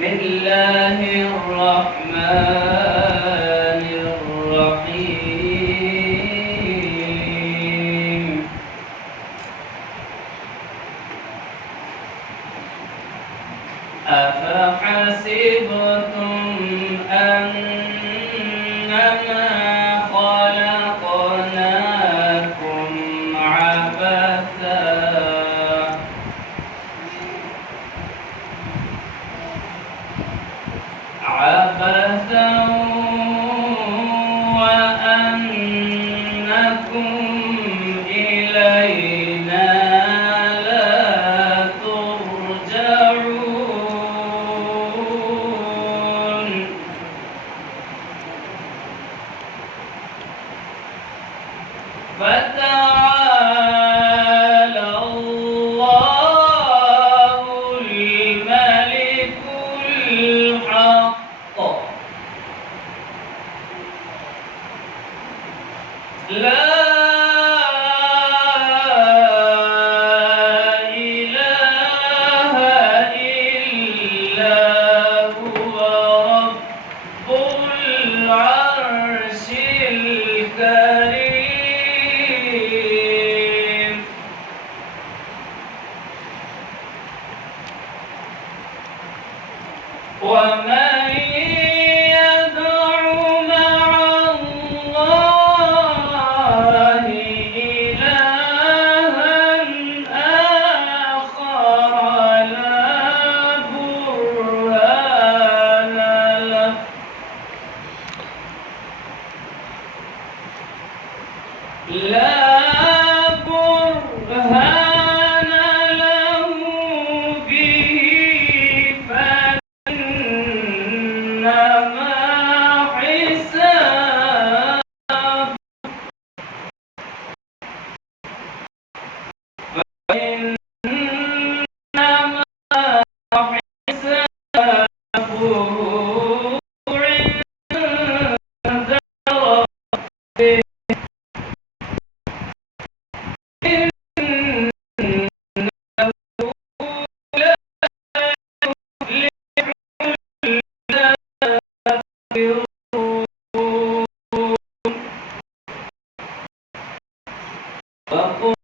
بسم الله الرحمن الرحيم أفحسبتم أنما خلقناكم عبثا وأنكم إلينا لا ترجعون فتعالى الله الملك الحق لا إله إلا هو رب العرش الكريم ومن يدع مع الله إلها آخر لا برهان له به فإنما حسابه عند ربه وقل